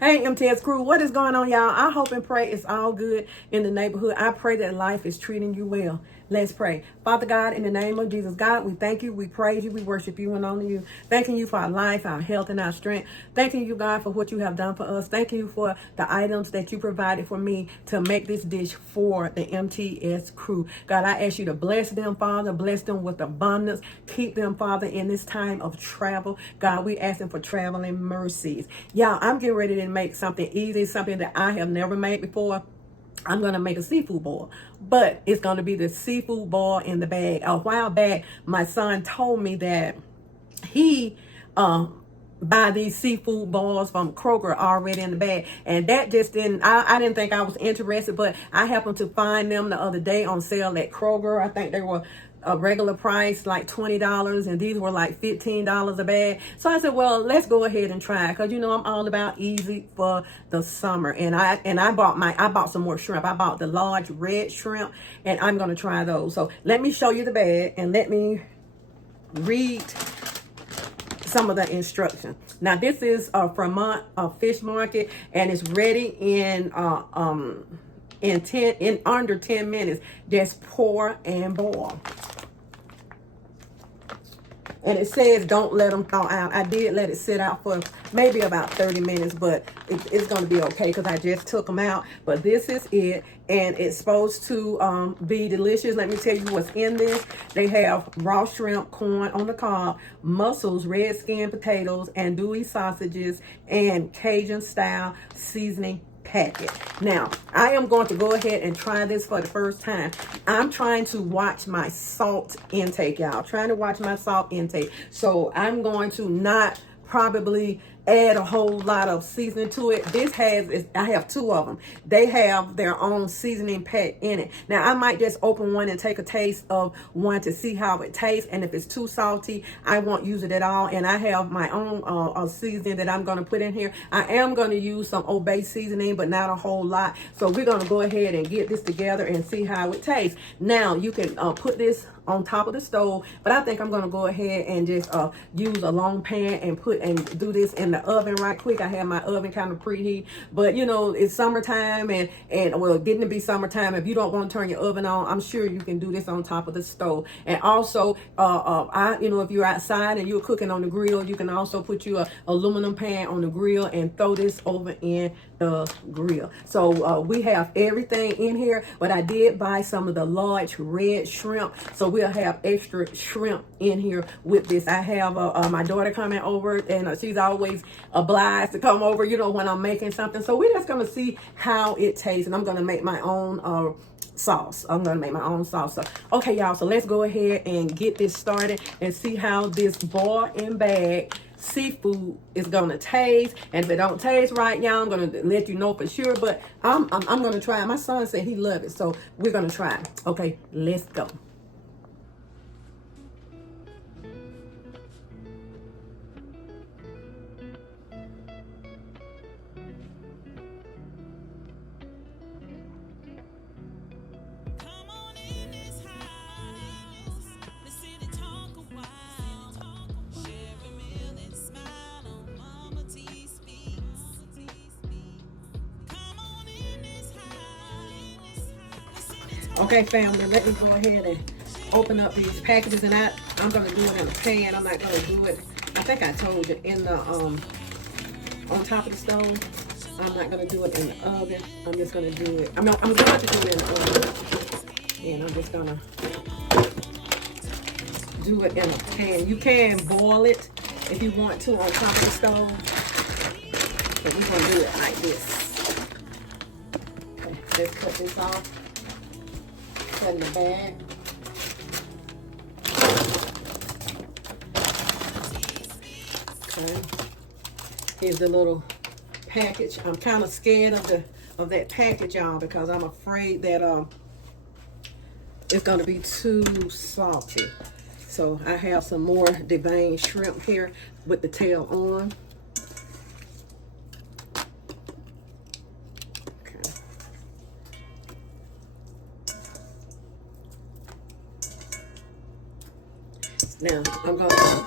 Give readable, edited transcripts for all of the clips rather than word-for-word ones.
Hey, MTS crew, what is going on, y'all? I hope and pray it's all good in the neighborhood. I pray that life is treating you well. Let's pray. Father God, in the name of Jesus, God, we thank you, we praise you, we worship you and only you. Thanking you for our life, our health, and our strength. Thanking you, God, for what you have done for us. Thanking you for the items that you provided for me to make this dish for the MTS crew. God, I ask you to bless them, Father. Bless them with abundance. Keep them, Father, in this time of travel. God, we asking for traveling mercies. Y'all, I'm getting ready to make something easy, something that I have never made before. I'm going to make a seafood boil, but it's going to be the seafood boil in the bag. A while back, my son told me that he buy these seafood balls from Kroger already in the bag, and that just didn't, I didn't think I was interested, but I happened to find them the other day on sale at Kroger. I think they were a regular price like $20, and these were like $15 a bag. So I said, well, let's go ahead and try, because you know I'm all about easy for the summer. And I bought some more shrimp. I bought the large red shrimp, and I'm going to try those. So let me show you the bag and let me read some of the instructions. Now this is from Fish Market, and it's ready in under 10 minutes. Just pour and boil. And it says don't let them thaw out. I did let it sit out for maybe about 30 minutes, but it's going to be okay because I just took them out. But this is it, and it's supposed to be delicious. Let me tell you what's in this. They have raw shrimp, corn on the cob, mussels, red skin potatoes, andouille sausages, and Cajun style seasoning packet. Now, I am going to go ahead and try this for the first time. I'm trying to watch my salt intake, y'all. Trying to watch my salt intake. So I'm going to not probably add a whole lot of seasoning to it. I have two of them. They have their own seasoning pack in it. Now I might just open one and take a taste of one to see how it tastes, and if it's too salty, I won't use it at all. And I have my own seasoning that I'm going to put in here. I am going to use some Obay seasoning, but not a whole lot. So we're going to go ahead and get this together and see how it tastes. Now you can put this on top of the stove, but I think I'm going to go ahead and just use a long pan and do this in the oven right quick. I have my oven kind of preheat, but you know, it's summertime, and well, getting to be summertime, if you don't want to turn your oven on, I'm sure you can do this on top of the stove. And also if you're outside and you're cooking on the grill, you can also put your aluminum pan on the grill and throw this over in the grill. So we have everything in here, but I did buy some of the large red shrimp, so we'll have extra shrimp in here with this. I have my daughter coming over, and she's always obliged to come over, you know, when I'm making something. So we're just going to see how it tastes, and I'm going to make my own sauce. I'm going to make my own sauce. So, okay, y'all, so let's go ahead and get this started and see how this boil and bag seafood is gonna taste. And if it don't taste right, y'all, I'm gonna let you know for sure, but I'm gonna try it. My son said he loved it, so we're gonna try it. Okay, let's go. Okay, family, let me go ahead and open up these packages, and I'm gonna do it in a pan. I'm not gonna do it, I think I told you, in the on top of the stove. I'm not gonna do it in the oven. I'm just gonna do it. I'm going to do it in the oven, and I'm just gonna do it in a pan. You can boil it if you want to on top of the stove, but we're gonna do it like this. Okay, let's cut this off. Put in the bag. Okay. Here's the little package. I'm kind of scared of that package, y'all, because I'm afraid that it's gonna be too salty. So I have some more deveined shrimp here with the tail on. Now, I'm going to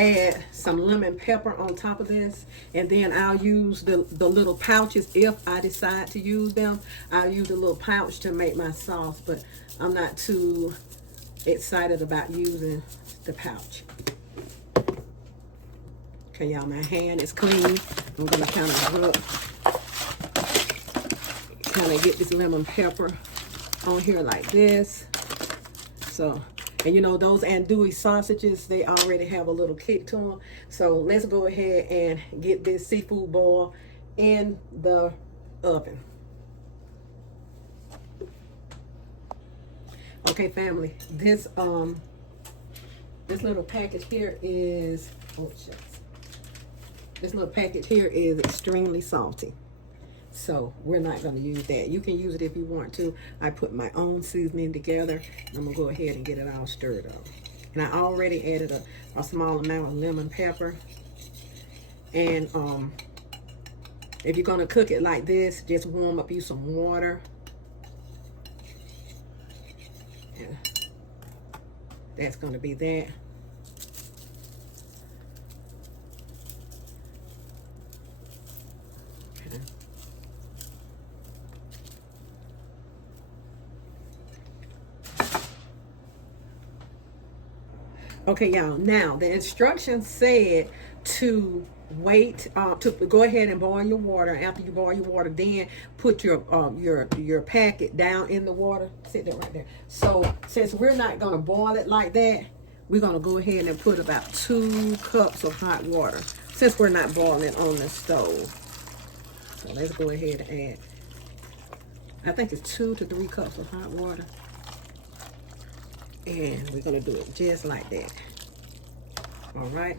add some lemon pepper on top of this, and then I'll use the little pouches if I decide to use them. I'll use a little pouch to make my sauce, but I'm not too excited about using the pouch. Okay, y'all, my hand is clean. I'm gonna kind of get this lemon pepper on here like this. So, and you know, those andouille sausages, they already have a little kick to them. So let's go ahead and get this seafood boil in the oven. Okay, family, this little package here is, oh shucks. This little package here is extremely salty. So we're not going to use that. You can use it if you want to. I put my own seasoning together. I'm going to go ahead and get it all stirred up. And I already added a small amount of lemon pepper. And if you're going to cook it like this, just warm up you some water. Yeah. That's going to be that. Okay, y'all, now the instructions said to wait, to go ahead and boil your water. After you boil your water, then put your packet down in the water. Sit there right there. So since we're not going to boil it like that, we're going to go ahead and put about 2 cups of hot water, since we're not boiling on the stove. So let's go ahead and add, I think it's 2 to 3 cups of hot water. And we're going to do it just like that. All right.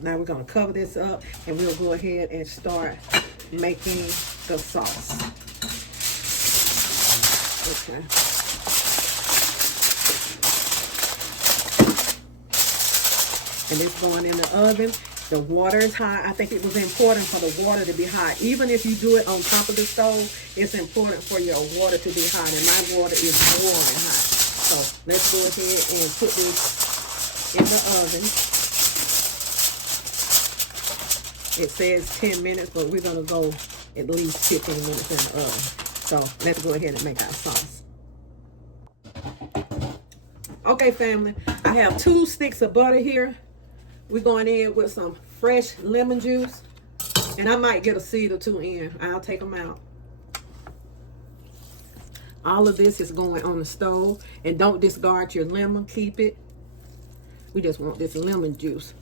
Now we're going to cover this up, and we'll go ahead and start making the sauce. Okay. And it's going in the oven. The water is hot. I think it was important for the water to be hot. Even if you do it on top of the stove, it's important for your water to be hot. And my water is boiling hot. So let's go ahead and put this in the oven. It says 10 minutes, but we're going to go at least 15 minutes in the oven. So let's go ahead and make our sauce. Okay, family. I have 2 sticks of butter here. We're going in with some fresh lemon juice. And I might get a seed or 2 in. I'll take them out. All of this is going on the stove. And don't discard your lemon. Keep it. We just want this lemon juice.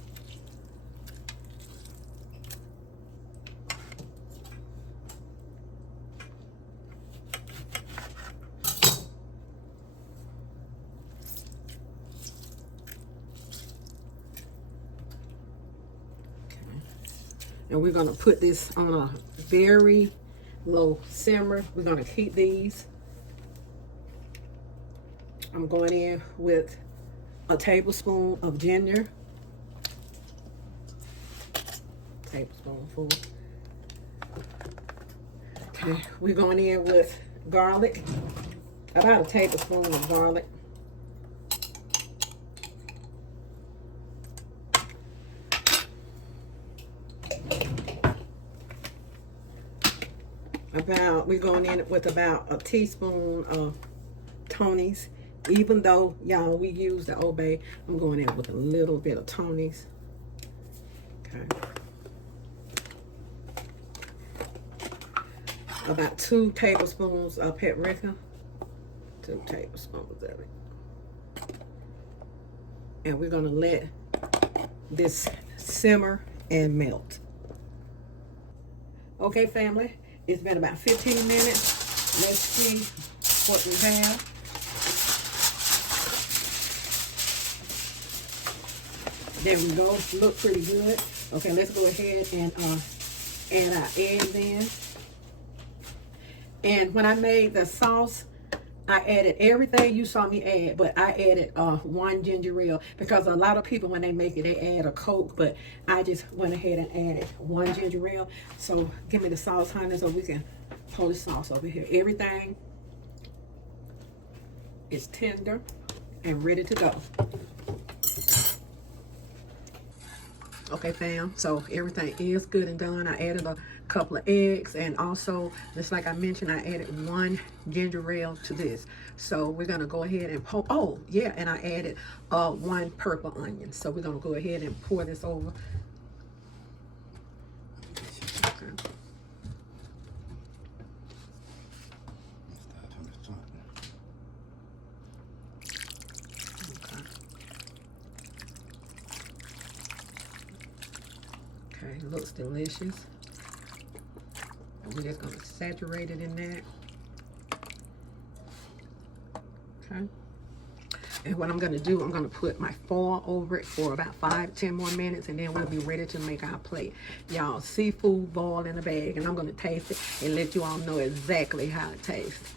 And we're going to put this on a very low simmer. We're going to keep these. I'm going in with a tablespoon of ginger. Tablespoonful. Okay, we're going in with garlic. About a tablespoon of garlic. We're going in with about a teaspoon of Tony's. Even though, y'all, we use the obay, I'm going in with a little bit of Tony's. Okay. About 2 tablespoons of paprika. 2 tablespoons of it. And we're going to let this simmer and melt. Okay, family. It's been about 15 minutes. Let's see what we have. There we go. Look pretty good. Okay, let's go ahead and add our eggs in. And when I made the sauce, I added everything you saw me add, but I added 1 ginger ale, because a lot of people, when they make it, they add a Coke, but I just went ahead and added 1 ginger ale. So give me the sauce, honey, so we can pour the sauce over here. Everything is tender. and ready to go. Okay, fam, so everything is good and done. I added a couple of eggs, and also, just like I mentioned, I added 1 ginger ale to this. So we're gonna go ahead and pour, oh yeah, and I added 1 purple onion. So we're gonna go ahead and pour this over. Okay. Okay, looks delicious. And we're just gonna saturate it in that. Okay. And what I'm gonna do, I'm gonna put my foil over it for about 5-10 more minutes, and then we'll be ready to make our plate. Y'all, seafood boiled in a bag, and I'm gonna taste it and let you all know exactly how it tastes.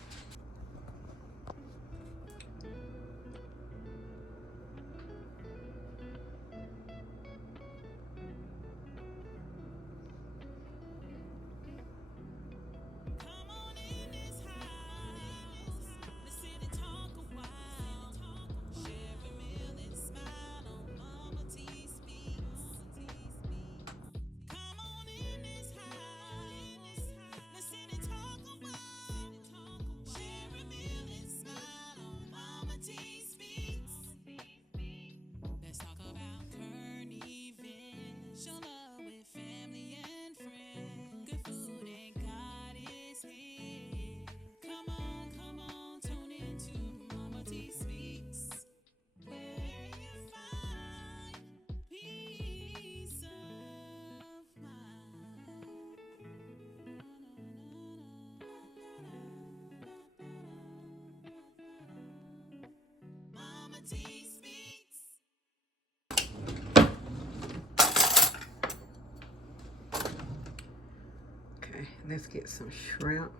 Okay, let's get some shrimp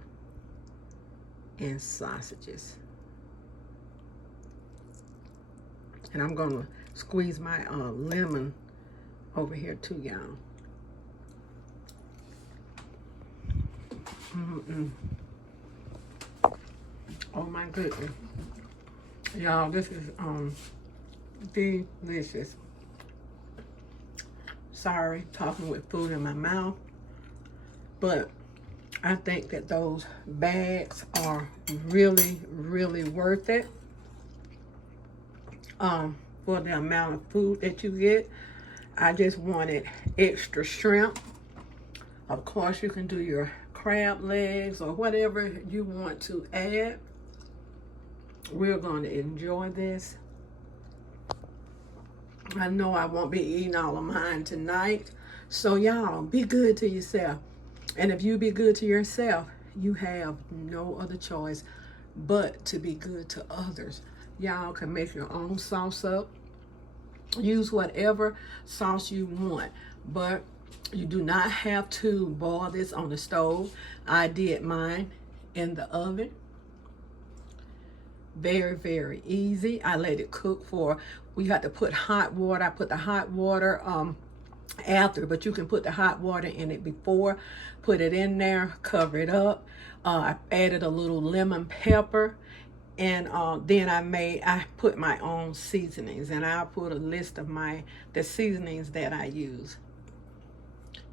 and sausages. And I'm gonna squeeze my lemon over here too, y'all. Oh my goodness. Y'all, this is delicious. Sorry, talking with food in my mouth, but I think that those bags are really, really worth it for the amount of food that you get. I just wanted extra shrimp. Of course, you can do your crab legs or whatever you want to add. We're going to enjoy this. I know I won't be eating all of mine tonight. So y'all, be good to yourself. And if you be good to yourself, you have no other choice but to be good to others. Y'all can make your own sauce up. Use whatever sauce you want, but you do not have to boil this on the stove. I did mine in the oven. Very, very easy. I let it cook for, we had to put hot water. I put the hot water after, but you can put the hot water in it before. Put it in there, cover it up. I added a little lemon pepper, and then I put my own seasonings, and I'll put a list of the seasonings that I use.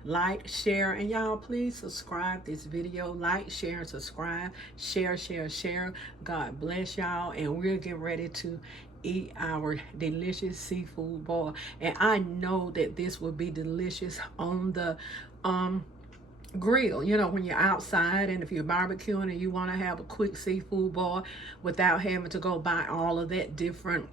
Like, share, and y'all please subscribe this video. Like, share, and subscribe. Share, share, share. God bless y'all, and we'll get ready to eat our delicious seafood boil. And I know that this will be delicious on the grill, you know, when you're outside, and if you're barbecuing and you want to have a quick seafood boil without having to go buy all of that different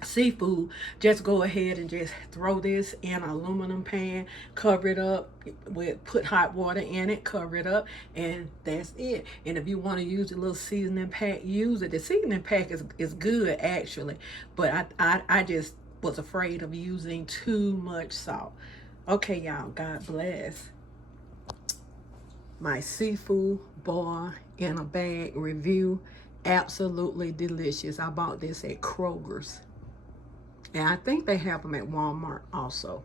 seafood, just go ahead and just throw this in an aluminum pan, cover it up with, put hot water in it, cover it up, and that's it. And if you want to use a little seasoning pack, use it. The seasoning pack is good actually, but I just was afraid of using too much salt. Okay, y'all, God bless. My seafood boil in a bag review, absolutely delicious. I bought this at Kroger's, and I think they have them at Walmart also.